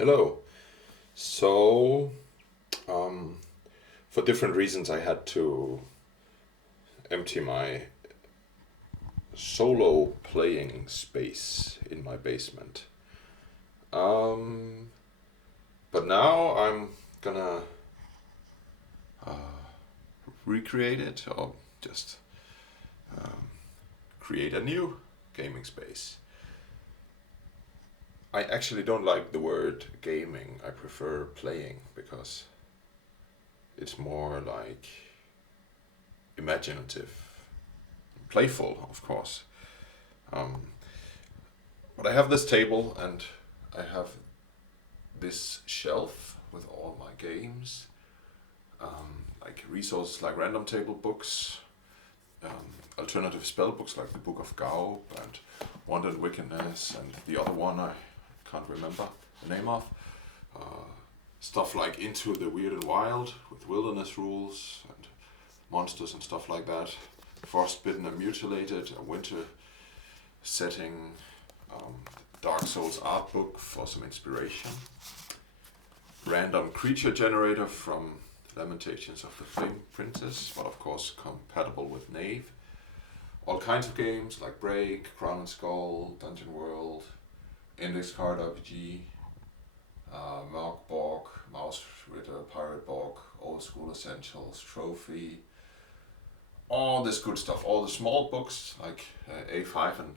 Hello. So, um, for different reasons, I had to empty my solo playing space in my basement. Um, but now I'm gonna recreate it or just create a new gaming space. I actually don't like the word gaming. I prefer playing because it's more like imaginative, playful, of course. Um, but I have this table and I have this shelf with all my games, like resources like random table books, alternative spell books like the Book of Gao and Wonder and Wickedness, and the other one I can't remember the name of. Uh, Stuff like Into the Weird and Wild with wilderness rules and monsters and stuff like that. Frostbitten and Mutilated, a winter setting, um, Dark Souls art book for some inspiration. Random creature generator from Lamentations of the Flame Princess, but of course compatible with Knave. All kinds of games like Break, Crown and Skull, Dungeon World, Index Card RPG, Merc Borg, Mouse Ritter, Pirate Borg, Old School Essentials, Trophy, all this good stuff. All the small books like A5 and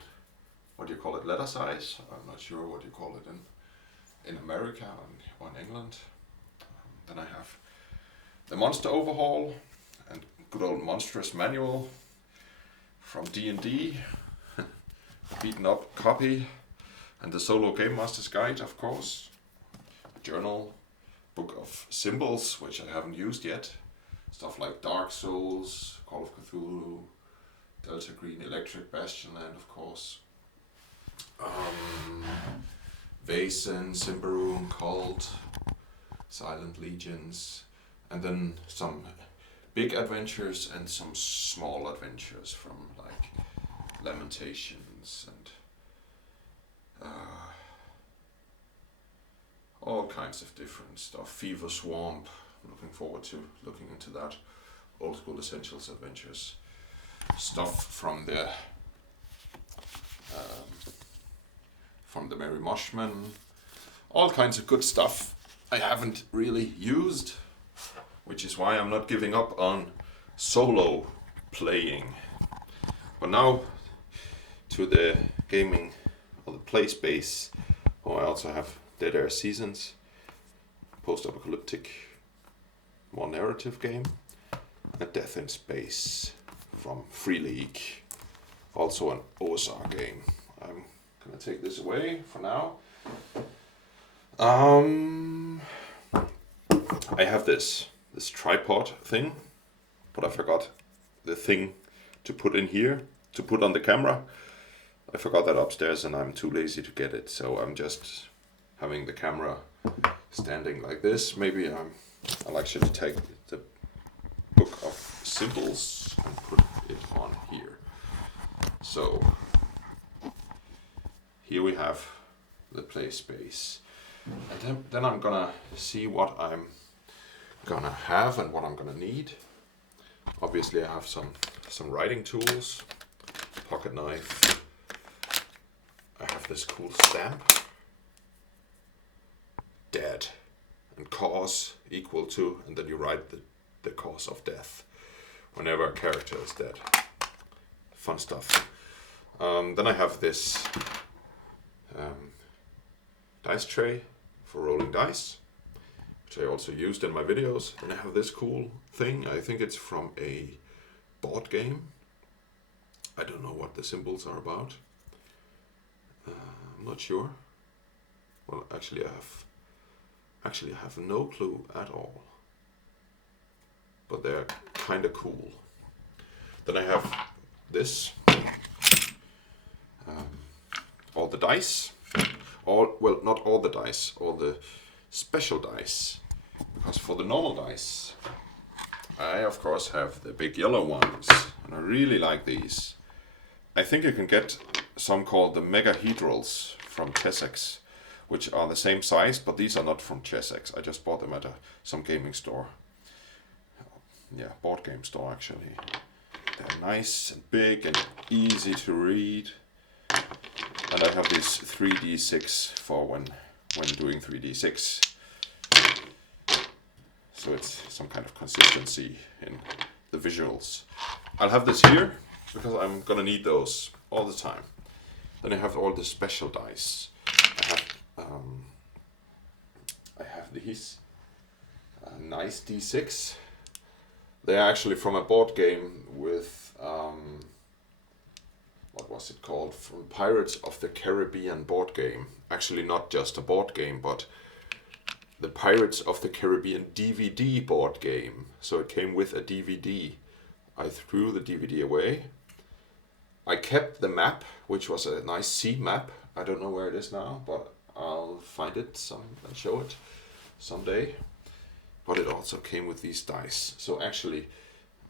what do you call it, letter size? I'm not sure what you call it in America or in England. Then I have the Monster Overhaul and good old Monstrous Manual from D&D, beaten up copy, and the Solo Game Master's Guide, of course. A journal, book of symbols, which I haven't used yet. Stuff like Dark Souls, Call of Cthulhu, Delta Green, Electric Bastion, and of course Vaesen, Symbaroum, Cult, Silent Legions, and then some big adventures and some small adventures from like Lamentations and all kinds of different stuff. Fever Swamp, I'm looking forward to looking into that. Old School Essentials adventures. Stuff from the Merry Moshman. All kinds of good stuff I haven't really used, which is why I'm not giving up on solo playing. But now to the gaming or the play space. Oh, I also have Dead Air Seasons, post-apocalyptic, more narrative game, and Death in Space from Free League, also an OSR game. I'm gonna take this away for now. I have this tripod thing, but I forgot the thing to put in here, to put on the camera. I forgot that upstairs and I'm too lazy to get it, so I'm just having the camera standing like this. Maybe I'll actually take the book of symbols and put it on here. So here we have the play space. And then I'm gonna see what I'm gonna have and what I'm gonna need. Obviously I have some writing tools, pocket knife. I have this cool stamp. Dead and cause equal to, and then you write the cause of death whenever a character is dead. Fun stuff. Then I have this dice tray for rolling dice, which I also used in my videos. Then I have this cool thing. I think it's from a board game. I don't know what the symbols are about. I'm not sure. Well, actually I have no clue at all. But they're kind of cool. Then I have this. All the dice. Well, not all the dice, all the special dice. Because for the normal dice, I of course have the big yellow ones. And I really like these. I think you can get some called the Megahedrals from Tessex, which are the same size, but these are not from ChessX. I just bought them at some gaming store. Yeah, board game store actually. They're nice and big and easy to read. And I have this 3D6 for when doing 3D6. So it's some kind of consistency in the visuals. I'll have this here because I'm gonna need those all the time. Then I have all the special dice. I have these nice D6. They're actually from a board game with what was it called? From Pirates of the Caribbean board game. Actually, not just a board game, but the Pirates of the Caribbean DVD board game. So it came with a DVD. I threw the DVD away. I kept the map, which was a nice sea map. I don't know where it is now, but I'll find it and show it someday. But it also came with these dice. So actually,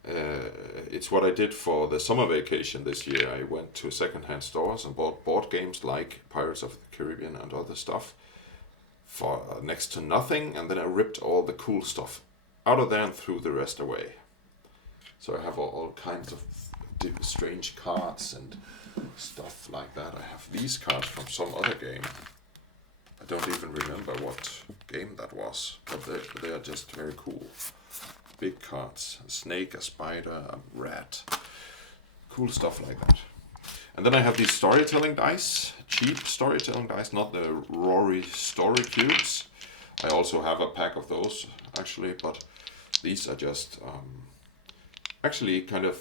it's what I did for the summer vacation this year. I went to secondhand stores and bought board games like Pirates of the Caribbean and other stuff for next to nothing, and then I ripped all the cool stuff out of there and threw the rest away. So I have all kinds of strange cards and stuff like that. I have these cards from some other game. I don't even remember what game that was, but they are just very cool. Big cards, a snake, a spider, a rat, cool stuff like that. And then I have these storytelling dice, cheap storytelling dice, not the Rory story cubes. I also have a pack of those actually, but these are just actually kind of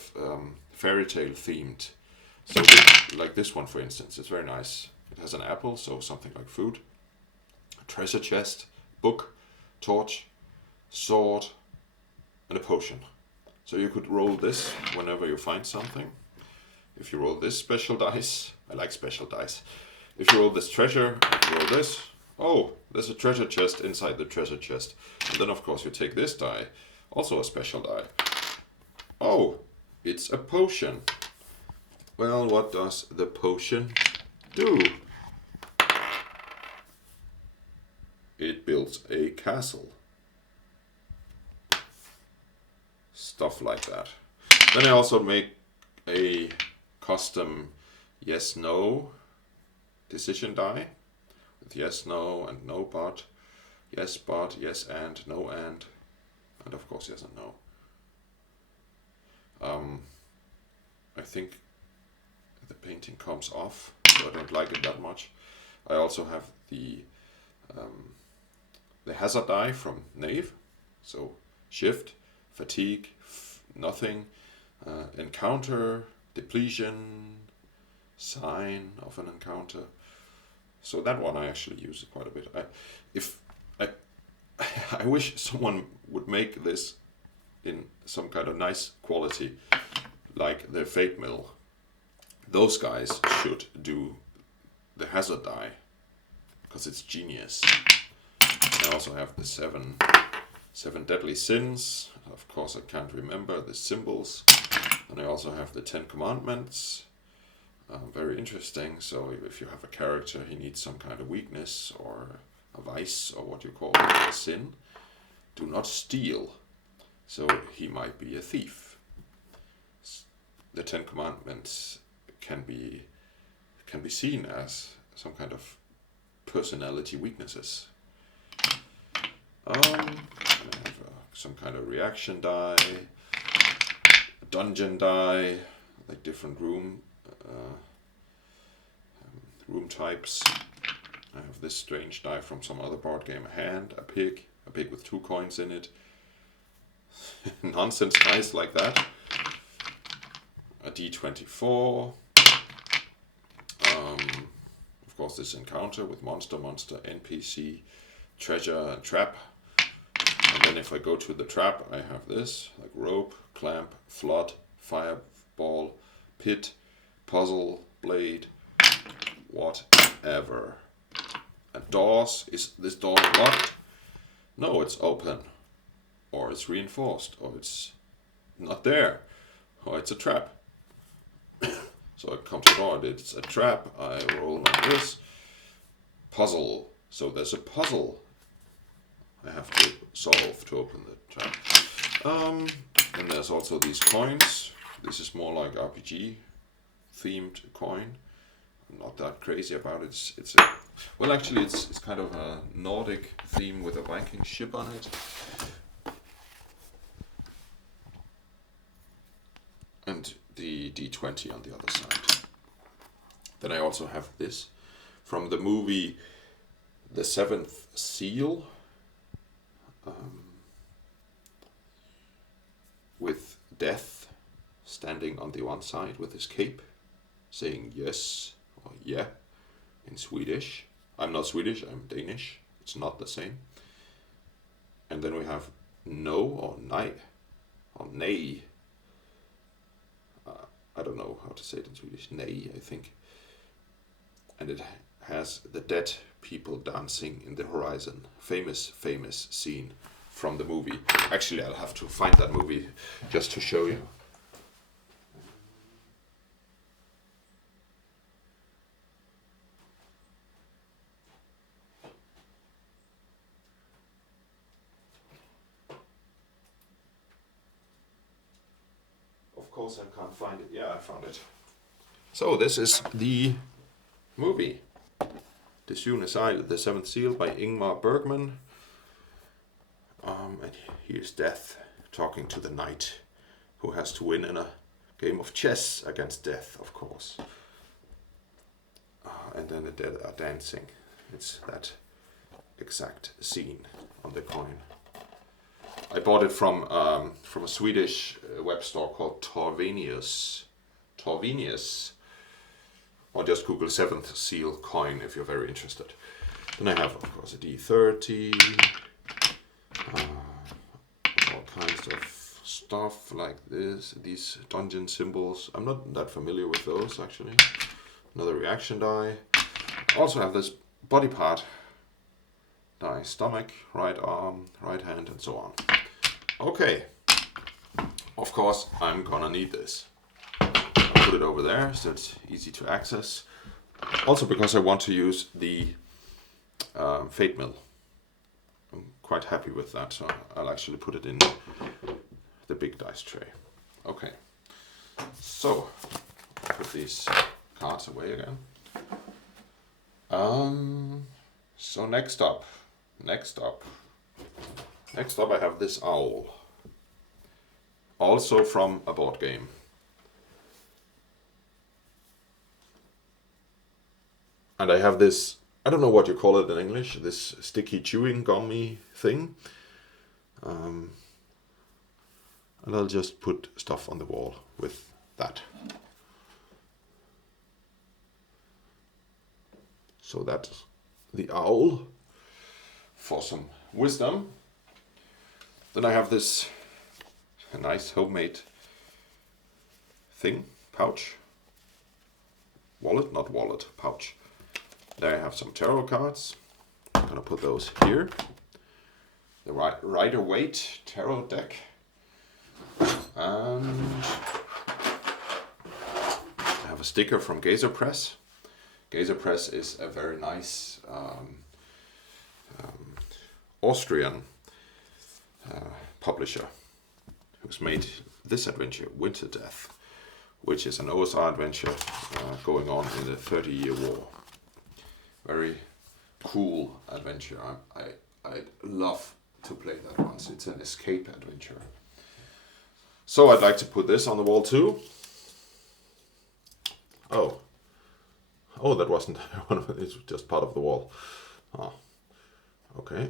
fairy tale themed. So like this one for instance, it's very nice. It has an apple, so something like food, a treasure chest, book, torch, sword, and a potion. So you could roll this whenever you find something. If you roll this special dice, I like special dice. If you roll this treasure, if you roll this, oh, there's a treasure chest inside the treasure chest. And then of course you take this die, also a special die. Oh, it's a potion. Well, what does the potion do? It builds a castle. Stuff like that. Then I also make a custom yes/no decision die with yes, no, and no but, yes but, yes and, no and of course yes and no. I think the painting comes off, so I don't like it that much. I also have the hazard die from Knave, so shift, fatigue, nothing, encounter, depletion, sign of an encounter. So that one I actually use quite a bit. I wish someone would make this in some kind of nice quality, like the Fate Mill. Those guys should do the hazard die, because it's genius. I also have the seven deadly sins. Of course I can't remember the symbols. And I also have the 10 commandments. Very interesting. So if you have a character, he needs some kind of weakness or a vice, or what you call it, a sin. Do not steal. So he might be a thief. The 10 commandments can be seen as some kind of personality weaknesses. I have some kind of reaction die, a dungeon die, like different room types. I have this strange die from some other board game, a hand, a pig with 2 coins in it. Nonsense dice like that. A D24. Of course this encounter with monster, NPC, treasure and trap. And then if I go to the trap, I have this, like rope, clamp, flood, fireball, pit, puzzle, blade, whatever. And doors, is this door locked? No, it's open. Or it's reinforced, or it's not there, or it's a trap. So I come to the door, it's a trap, I roll like this. Puzzle, So there's a puzzle I have to solve to open the trap. And there's also these coins. This is more like RPG themed coin. I'm not that crazy about it. It's kind of a Nordic theme with a Viking ship on it. And the D20 on the other side. Then I also have this from the movie The Seventh Seal, with Death standing on the one side with his cape, saying yes or yeah in Swedish. I'm not Swedish, I'm Danish. It's not the same. And then we have no or nay, or nay. I don't know how to say it in Swedish. Nay, I think. And it has the dead people dancing in the horizon. Famous scene from the movie. Actually, I'll have to find that movie just to show you. Of course, I can't find it. Yeah, I found it. So this is the movie. The Sune Aside, The Seventh Seal by Ingmar Bergman. And here's Death talking to the knight who has to win in a game of chess against Death, of course. And then the dead are dancing. It's that exact scene on the coin. I bought it from a Swedish web store called Torvenius. Or just Google Seventh Seal coin if you're very interested. Then I have, of course, a D30. All kinds of stuff like this. These dungeon symbols. I'm not that familiar with those, actually. Another reaction die. I also have this body part die. Stomach, right arm, right hand, and so on. Okay. Of course, I'm gonna need this. Put it over there so it's easy to access. Also because I want to use the fate mill. I'm quite happy with that, so I'll actually put it in the big dice tray. Okay, so put these cards away again. So next up I have this owl. Also from a board game. And I have this, I don't know what you call it in English, this sticky chewing gummy thing. And I'll just put stuff on the wall with that. So that's the owl for some wisdom. Then I have this nice homemade thing, pouch. Not wallet, pouch. There I have some tarot cards. I'm gonna put those here. The Rider-Waite tarot deck. And I have a sticker from Gazer Press. Gazer Press is a very nice Austrian publisher who's made this adventure, Winter Death, which is an OSR adventure going on in the 30-year war. Very cool adventure. I love to play that one. So it's an escape adventure. So I'd like to put this on the wall too. Oh, that wasn't one of it. It's just part of the wall. Oh, okay.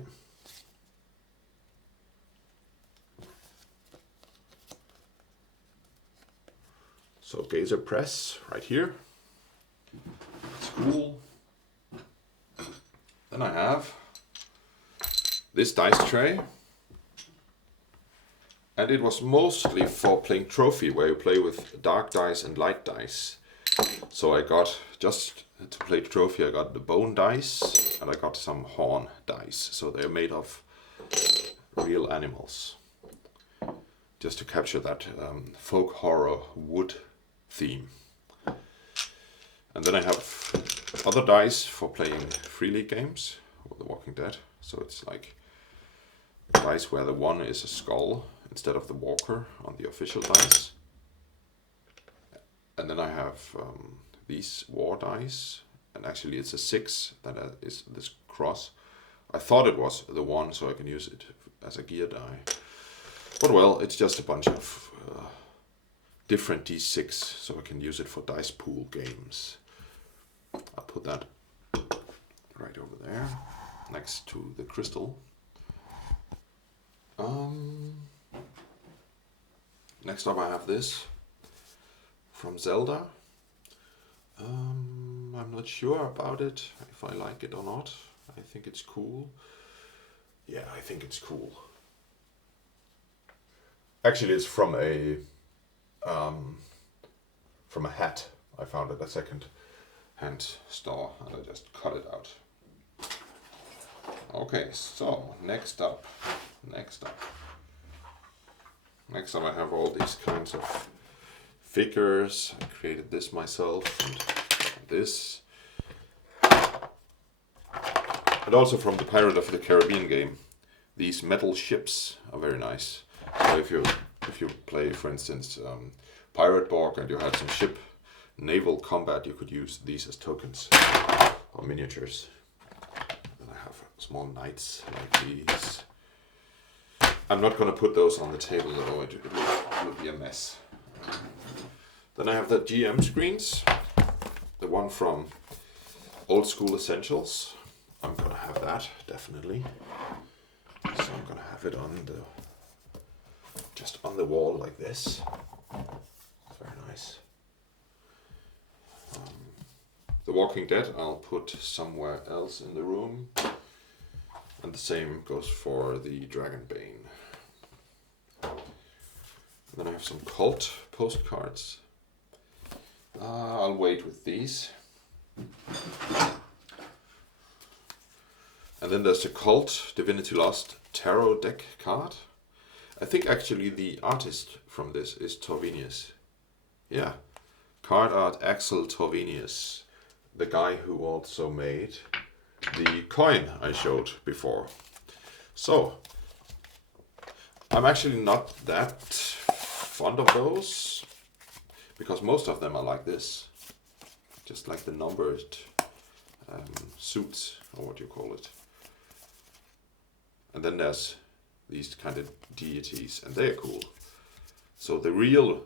So Gazer Press right here. It's cool. Then I have this dice tray. And it was mostly for playing trophy, where you play with dark dice and light dice. So I got, just to play trophy, I got the bone dice and I got some horn dice. So they're made of real animals. Just to capture that folk horror wood theme. And then I have other dice for playing free league games or The Walking Dead. So it's like dice where the 1 is a skull instead of the walker on the official dice. And then I have these war dice, and actually it's a 6 that is this cross. I thought it was the 1, so I can use it as a gear die. But well, it's just a bunch of different d6, so I can use it for dice pool games. I'll put that right over there, next to the crystal. Next up I have this from Zelda. I'm not sure about it, if I like it or not. I think it's cool. Yeah, I think it's cool. Actually, it's from a hat. I found it at a second-hand store, and I just cut it out. Okay, so next up, I have all these kinds of figures. I created this myself, and this, and also from the Pirate of the Caribbean game. These metal ships are very nice. So if you play, for instance, Pirate Borg, and you had some ship naval combat, you could use these as tokens or miniatures. And I have small knights like these. I'm not going to put those on the table though, it will be a mess. Then I have the GM screens, the one from Old School Essentials. I'm going to have that, definitely. So I'm going to have it on just on the wall like this. Very nice. The Walking Dead I'll put somewhere else in the room. And the same goes for the Dragonbane. Then I have some cult postcards. I'll wait with these. And then there's the Cult Divinity Lost Tarot deck card. I think actually the artist from this is Torvinius. Yeah, card art Axel Torvinius, the guy who also made the coin I showed before. So, I'm actually not that fond of those, because most of them are like this. Just like the numbered suits, or what you call it. And then there's these kind of deities, and they're cool. So the real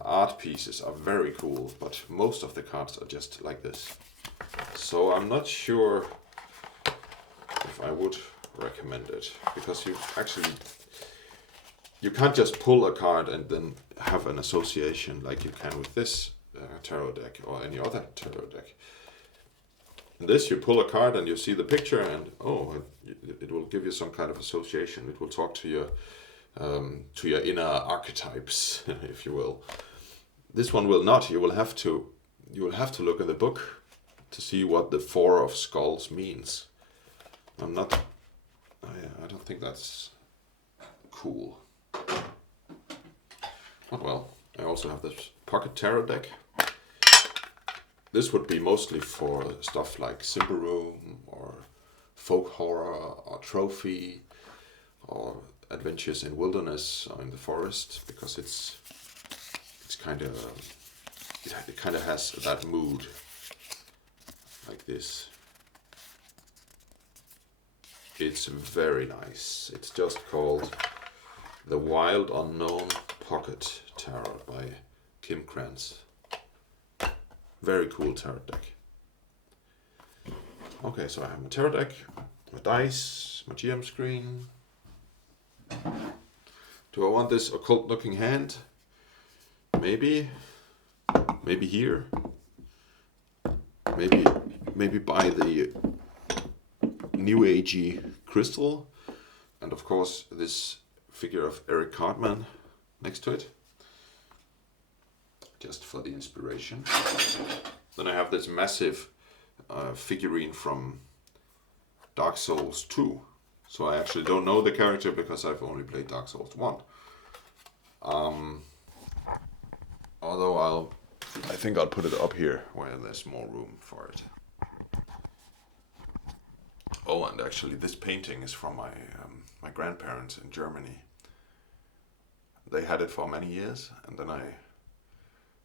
art pieces are very cool, but most of the cards are just like this. So I'm not sure if I would recommend it, because you can't just pull a card and then have an association like you can with this tarot deck or any other tarot deck. In this, you pull a card and you see the picture, and it will give you some kind of association. It will talk to your inner archetypes, if you will. This one will not. You will have to look in the book to see what the 4 of skulls means. I don't think that's cool. But well, I also have this pocket tarot deck. This would be mostly for stuff like Simple Room or folk horror or trophy or adventures in wilderness or in the forest, because it kind of has that mood, like this. It's very nice. It's just called The Wild Unknown Pocket Tarot by Kim Krantz. Very cool tarot deck. Okay, so I have my tarot deck, my dice, my GM screen. Do I want this occult looking hand? Maybe here. Maybe buy the New Agey crystal, and of course this figure of Eric Cartman next to it, just for the inspiration. Then I have this massive figurine from Dark Souls 2. So I actually don't know the character because I've only played Dark Souls 1. Although I think I'll put it up here where there's more room for it. Oh, and actually this painting is from my grandparents in Germany. They had it for many years, and then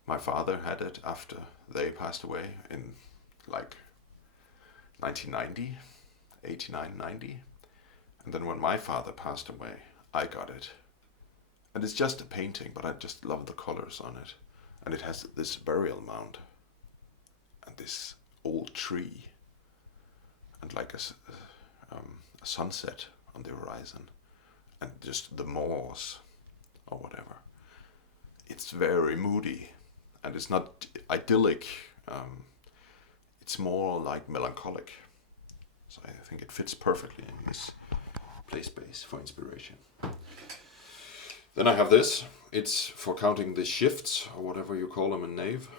my father had it after they passed away in like 1990, 89, 90. And then when my father passed away, I got it. And it's just a painting, but I just love the colors on it. And it has this burial mound and this old tree and like a sunset on the horizon and just the moors or whatever. It's very moody and it's not idyllic. It's more like melancholic. So I think it fits perfectly in this play space for inspiration. Then I have this. It's for counting the shifts or whatever you call them in Knave.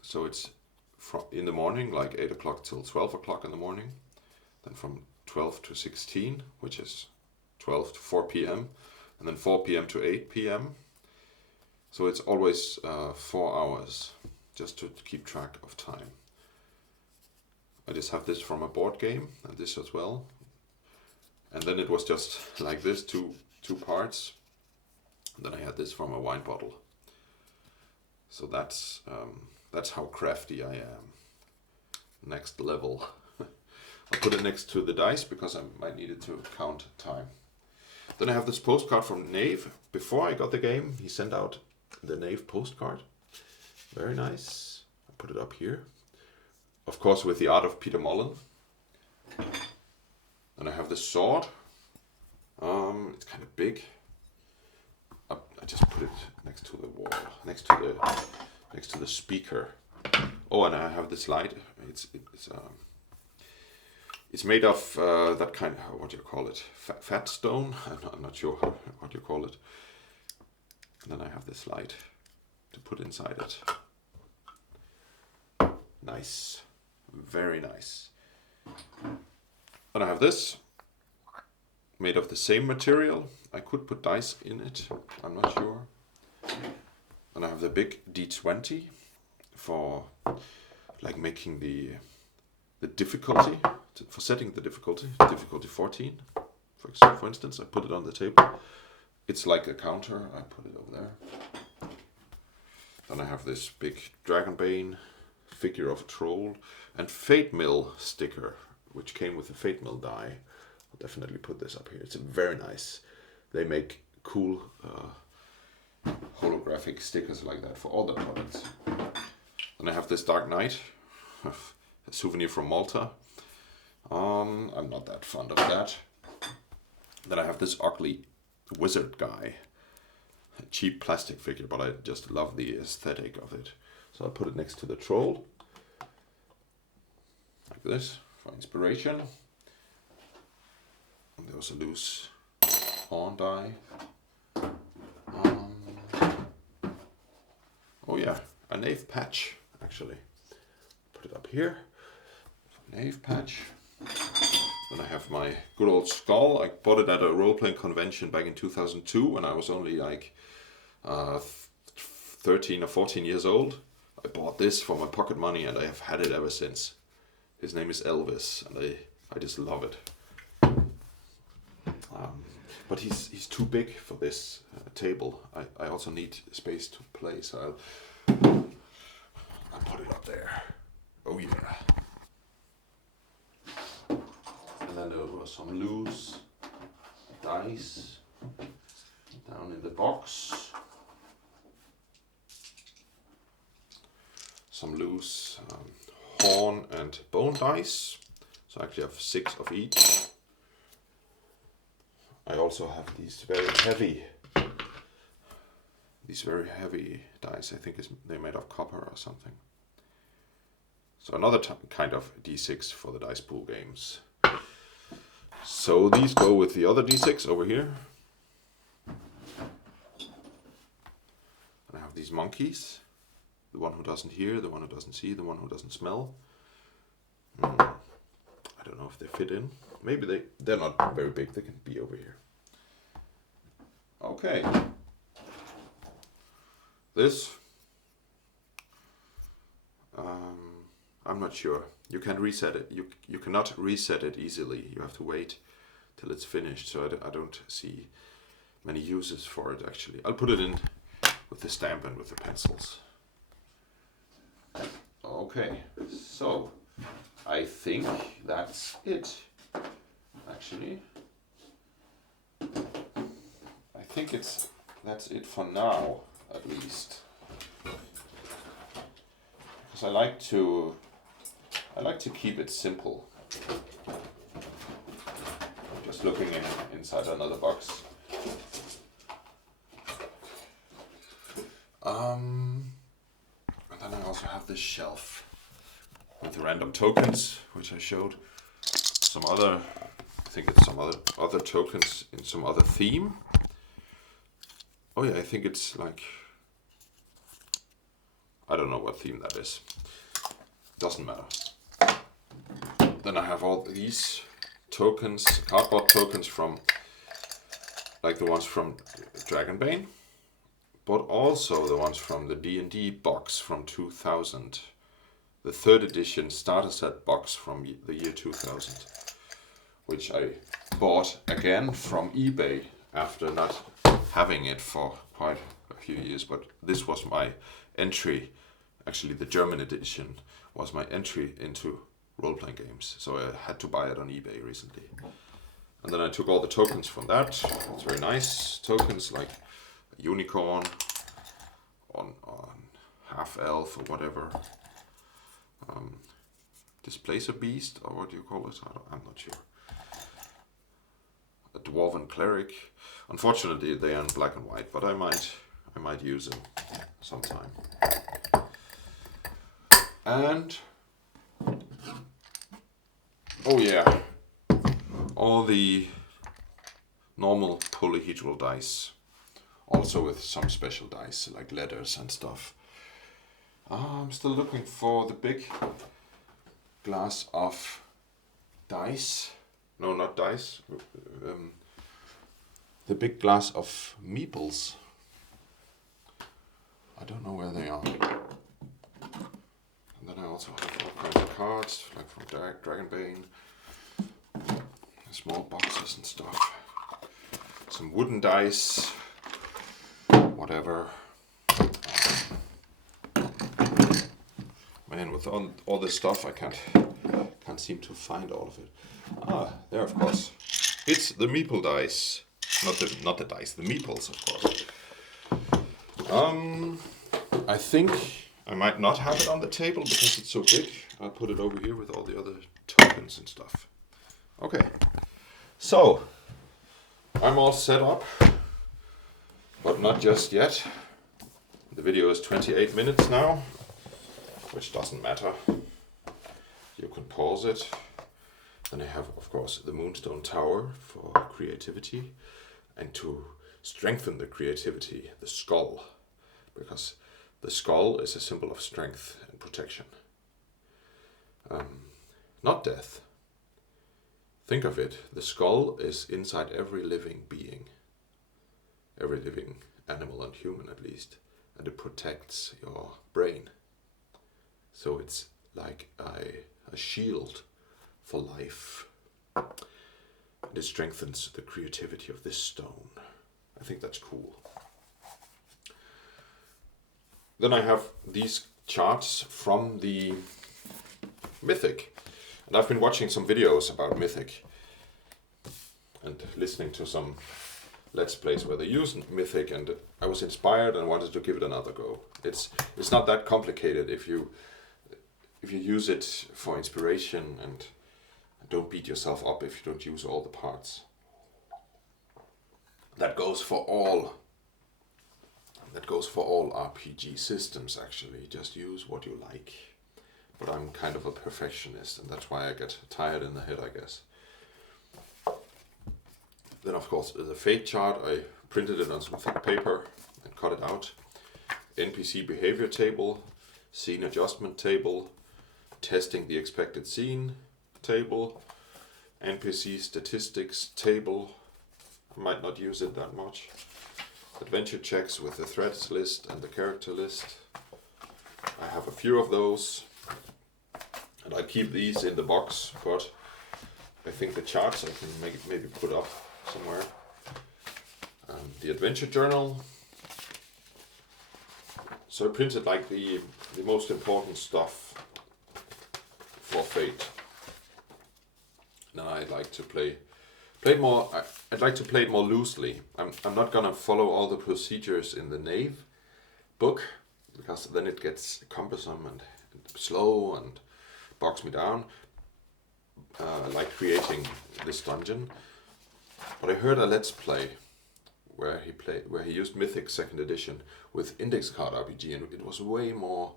So it's from in the morning, like 8 o'clock till 12 o'clock in the morning. Then from 12 to 16, which is 12 to 4 p.m. And then 4 p.m. to 8 p.m. So it's always 4 hours, just to keep track of time. I just have this from a board game, and this as well. And then it was just like this, two parts. And then I had this from a wine bottle. So that's how crafty I am. Next level. I'll put it next to the dice because I might need it to count time. Then I have this postcard from Knave. Before I got the game, he sent out the Knave postcard. Very nice. I'll put it up here. Of course, with the art of Peter Mullen. And I have this sword. It's kind of big. I just put it next to the wall, next to the speaker. Oh, and I have this light. It's made of that kind of, what do you call it? Fat stone. I'm not sure what you call it. And then I have this light to put inside it. Nice, very nice. And I have this made of the same material. I could put dice in it, I'm not sure. And I have the big D20 for like making the difficulty, for setting the difficulty 14. For instance, I put it on the table. It's like a counter, I put it over there. Then I have this big Dragonbane figure of a troll and Fate Mill sticker, which came with the Fate Mill die. I'll definitely put this up here. It's very nice. They make cool holographic stickers like that for all the products. Then I have this Dark Knight, a souvenir from Malta. I'm not that fond of that. Then I have this ugly wizard guy, a cheap plastic figure, but I just love the aesthetic of it. So I'll put it next to the troll, like this, for inspiration. And there was a loose horn die. Oh yeah, a Knave patch, actually. Put it up here. Knave patch. Then I have my good old skull. I bought it at a role-playing convention back in 2002 when I was only like 13 or 14 years old. I bought this for my pocket money and I have had it ever since. His name is Elvis and I just love it. But he's too big for this table. I also need space to play, so I'll put it up there. Oh yeah. And then there was some loose dice down in the box. Some loose horn and bone dice. So I actually have 6 of each. I also have these very heavy dice. I think they're made of copper or something. So another kind of D6 for the dice pool games. So these go with the other D6 over here. And I have these monkeys. The one who doesn't hear, the one who doesn't see, the one who doesn't smell. I don't know if they fit in. Maybe they're not very big, they can be over here. Okay. This, I'm not sure. You can reset it. You cannot reset it easily. You have to wait till it's finished. So I don't see many uses for it actually. I'll put it in with the stamp and with the pencils. Okay, so I think that's it. Actually, I think that's it for now, at least. Because I like to keep it simple. I'm just looking inside another box. And then I also have this shelf with the random tokens, which I showed. Some other, I think it's some other tokens in some other theme. Oh yeah, I think it's like, I don't know what theme that is. Doesn't matter. Then I have all these tokens, cardboard tokens from, like the ones from Dragonbane, but also the ones from the D&D box from 2000. The 3rd edition starter set box from the year 2000, which I bought again from eBay after not having it for quite a few years. But this was my entry, actually the German edition was my entry into role-playing games. So I had to buy it on eBay recently. And then I took all the tokens from that. It's very nice tokens like a unicorn on half elf or whatever. Displacer beast, or what do you call it? I'm not sure. A dwarven cleric. Unfortunately, they are in black and white, but I might use them sometime. And oh yeah, all the normal polyhedral dice, also with some special dice like letters and stuff. I'm still looking for the big glass of dice. No, not dice. The big glass of meeples. I don't know where they are. And then I also have all kinds of cards, like from Dragonbane. Small boxes and stuff. Some wooden dice. Whatever. Man, with all this stuff, I can't seem to find all of it. Ah, there, of course. It's the meeple dice, not the dice, the meeples, of course. I think I might not have it on the table because it's so big. I'll put it over here with all the other tokens and stuff. Okay, so I'm all set up, but not just yet. The video is 28 minutes now, which doesn't matter. You can pause it. Then I have, of course, the Moonstone Tower for creativity, and to strengthen the creativity, the skull, because the skull is a symbol of strength and protection. Not death. Think of it, the skull is inside every living being, every living animal and human at least, and it protects your brain. So it's like a shield for life. And it strengthens the creativity of this stone. I think that's cool. Then I have these charts from the Mythic. And I've been watching some videos about Mythic and listening to some Let's Plays where they use Mythic, and I was inspired and wanted to give it another go. It's not that complicated if you use it for inspiration, and don't beat yourself up if you don't use all the parts. That goes for all RPG systems actually. Just use what you like. But I'm kind of a perfectionist, and that's why I get tired in the head, I guess. Then of course the fate chart, I printed it on some thick paper and cut it out. NPC behavior table, scene adjustment table, testing the expected scene table, NPC statistics table. I might not use it that much. Adventure checks with the threats list and the character list. I have a few of those. And I keep these in the box, but I think the charts I can maybe put up somewhere. The adventure journal. So I printed like the most important stuff for Fate. Now I like to play more. I'd like to play it more loosely. I'm not gonna follow all the procedures in the Knave book, because then it gets cumbersome and slow and bogs me down. Like creating this dungeon. But I heard a Let's Play where he used Mythic 2nd edition with index card RPG, and it was way more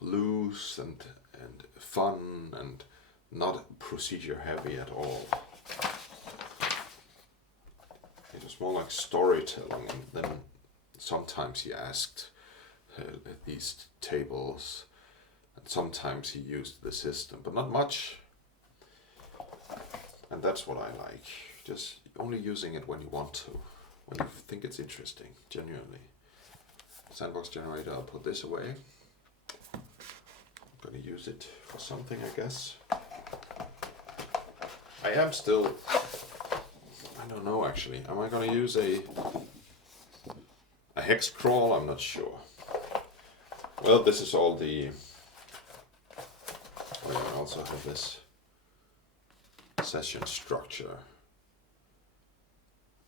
loose and fun and not procedure heavy at all. It was more like storytelling, and then sometimes he asked these tables, and sometimes he used the system, but not much. And that's what I like. Just only using it when you want to, when you think it's interesting, genuinely. Sandbox generator, I'll put this away. I'm gonna use it for something, I guess. I am still, I don't know actually. Am I gonna use a hex crawl? I'm not sure. Well, this is all the, oh yeah, I also have this session structure.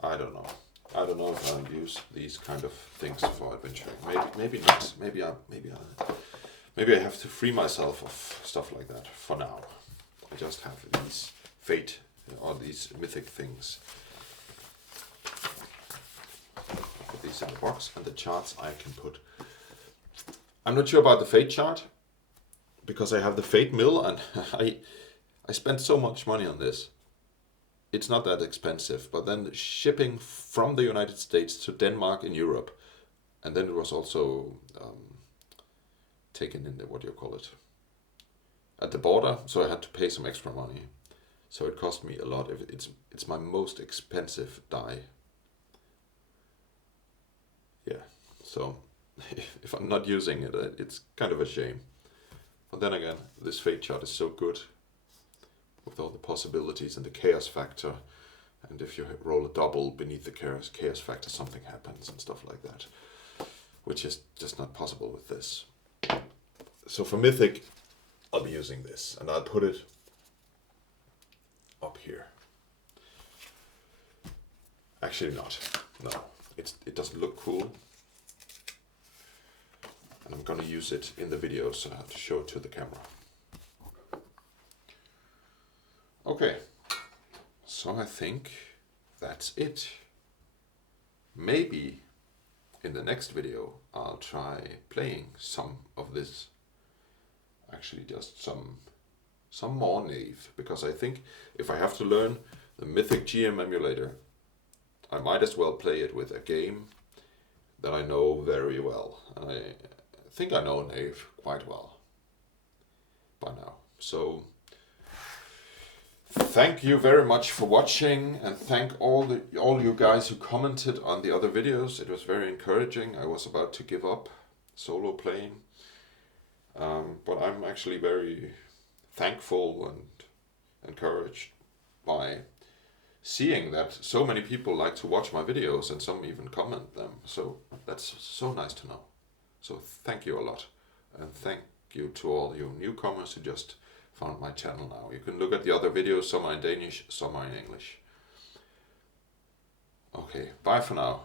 I don't know. I don't know if I'll use these kind of things for adventuring. Maybe not. Maybe I have to free myself of stuff like that for now. I just have these Fate or these mythic things. Put these in the box, and the charts I can put. I'm not sure about the Fate chart because I have the Fate mill, and I spent so much money on this. It's not that expensive, but then shipping from the United States to Denmark in Europe, and then it was also taken in the, what do you call it, at the border, so I had to pay some extra money. So it cost me a lot. It's my most expensive die. Yeah, so if I'm not using it, it's kind of a shame. But then again, this Fate chart is so good, with all the possibilities and the chaos factor, and if you roll a double beneath the chaos factor, something happens and stuff like that, which is just not possible with this. So for Mythic, I'll be using this, and I'll put it up here. Actually not, no, it doesn't look cool, and I'm gonna use it in the video, so I have to show it to the camera. Okay, so I think that's it. Maybe in the next video I'll try playing some of this. Actually just some more Knave, because I think if I have to learn the Mythic GM emulator, I might as well play it with a game that I know very well. And I think I know Knave quite well by now. So thank you very much for watching, and thank all you guys who commented on the other videos. It was very encouraging. I was about to give up solo playing, but I'm actually very thankful and encouraged by seeing that so many people like to watch my videos, and some even comment them. So that's so nice to know. So thank you a lot, and thank you to all you newcomers who just found my channel now. You can look at the other videos, some are in Danish, some are in English. Okay, bye for now.